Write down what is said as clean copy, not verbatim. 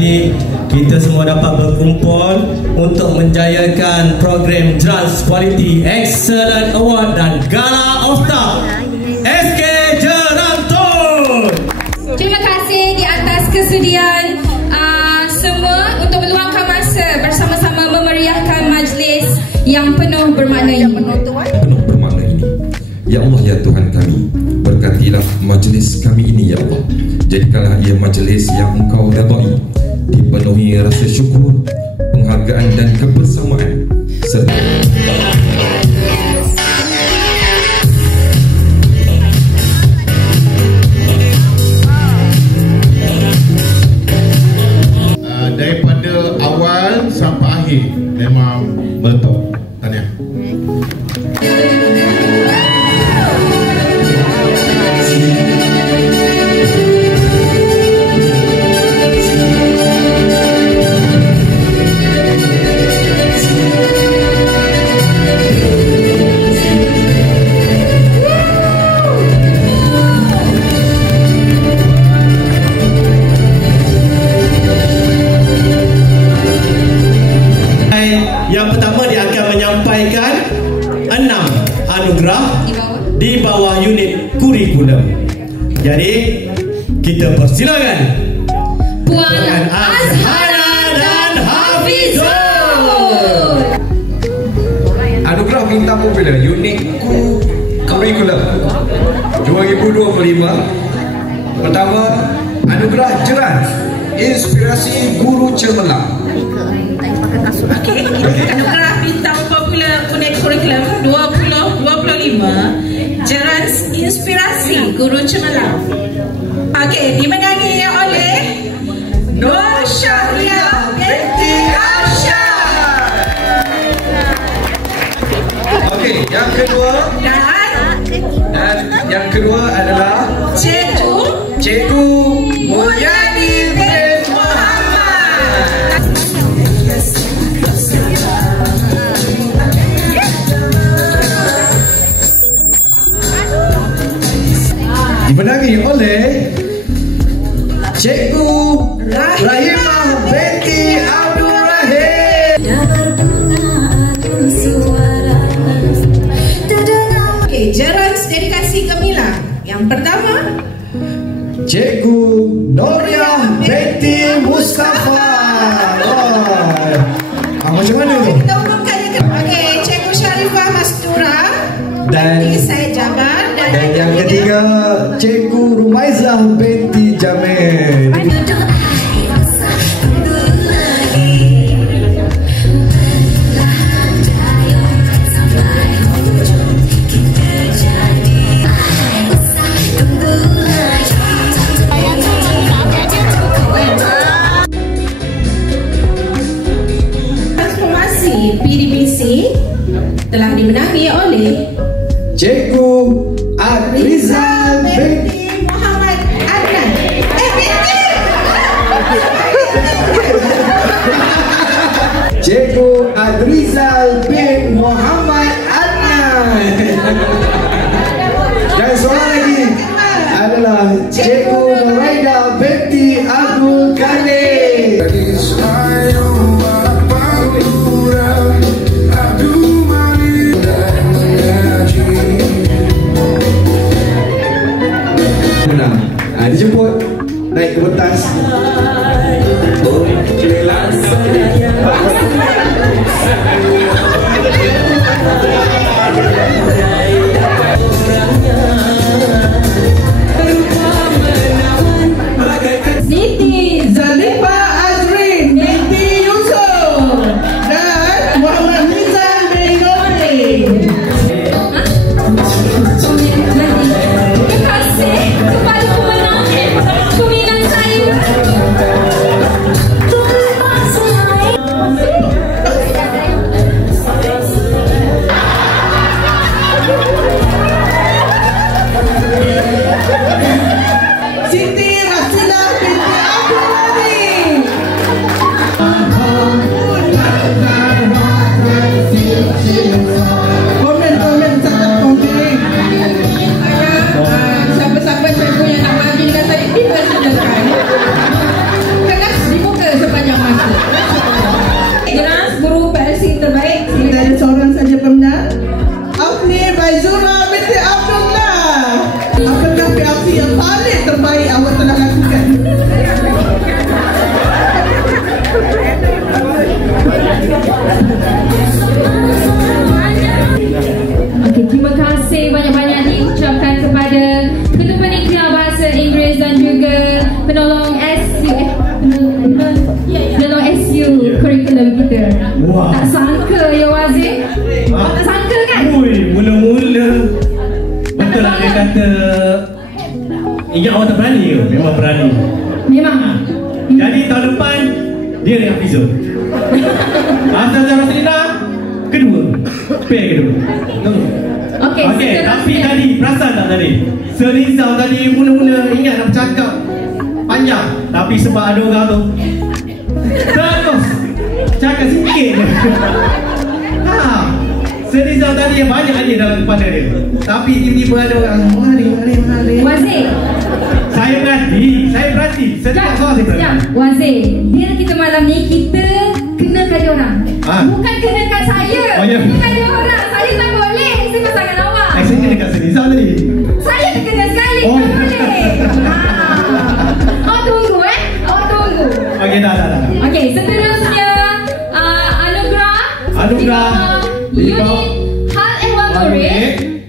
ini kita semua dapat berkumpul untuk menjayakan program Trans Quality Excellent Award dan Gala of Star SK Jerantun. Terima kasih di atas kesudian semua untuk meluangkan masa bersama-sama memeriahkan majlis yang penuh bermakna ini. Penuh bermakna ini. Ya Allah, ya Tuhan kami, berkatilah majlis kami ini ya Allah. Jadikanlah ia majlis yang Engkau redai, dipenuhi rasa syukur, penghargaan dan kebersamaan serta daripada awal sampai akhir memang meletup. Tahniah. Yang pertama dia akan menyampaikan 6 anugerah di bawah unit kurikulum. Jadi kita persilakan Puan Azhara dan Hafizul. Anugerah Bintang Popular unit kurikulum 2025. Pertama, Anugerah Jerans Inspirasi Guru Cemerlang. Okey. Anugerah Bintang Popular unit kurikulum 2025 Jerans Inspirasi Guru Cemerlang. Okey, dimenangi oleh Nur Syahriah binti Arsyad. Okey, yang kedua dan yang kedua adalah Cikgu Mulyani bin Muhammad. Dimenangi oleh Cikgu Rahimah binti Abdul Rahim. Okey, Jerans dedikasi gemilang. Yang pertama, Cikgu Noriah binti Mustafa. Macam mana tu? kita umumkan yang kedua. Okey, Cikgu Sharifah Mastura binti Said Jamal Dan yang ketiga, Cikgu Rumaizah binti Jamil. Transformasi PDBC telah dimenangi oleh Cikgu Adrizal binti Muhammad Adnan. Cikgu Adrizal bin Muhammad Adnan. Dan seorang lagi adalah Cikgu Noraida binti Abdul Kadir. Dijemput naik ke pentas. Siti Zalifa Azrin binti Yusuf dan Muhammad Nizam bin Nordin. Terima kasih kepada pemenang peminat saya. dan juga penolong SU penolong SU kurikulum kita. Wah. Tak sangka ya Wazir. Tak sangka kan? Ui, mula-mula betul lah dia kata ingat awak tak berani ke? Memang berani. Memang. Jadi tahun depan dia dengan Fizul. Asal Zara Selina kedua. Pair kedua. Okey, tapi tadi perasan tak tadi? Serizal tadi mula-mula ingat nak bercakap panjang, tapi sebab ada orang tu terus cakap sikit. Serizal tadi yang banyak aja dalam kepala dia, tapi tiba-tiba ada orang mari. Wazir, Saya berhati. Setiap soal saya berhati. Wazir, dia kita malam ni kita kenakan dia orang. Bukan kenakan saya. Kenakan dia orang. Saya tak boleh. Saya pasangan awak. Saya kenakan Serizal tadi. Saya terkena sekali. Tak boleh. Awak tunggu Awak tunggu. Okey, dah. Okey, seterusnya anugerah Anugerah unit Hal Ehwal Murid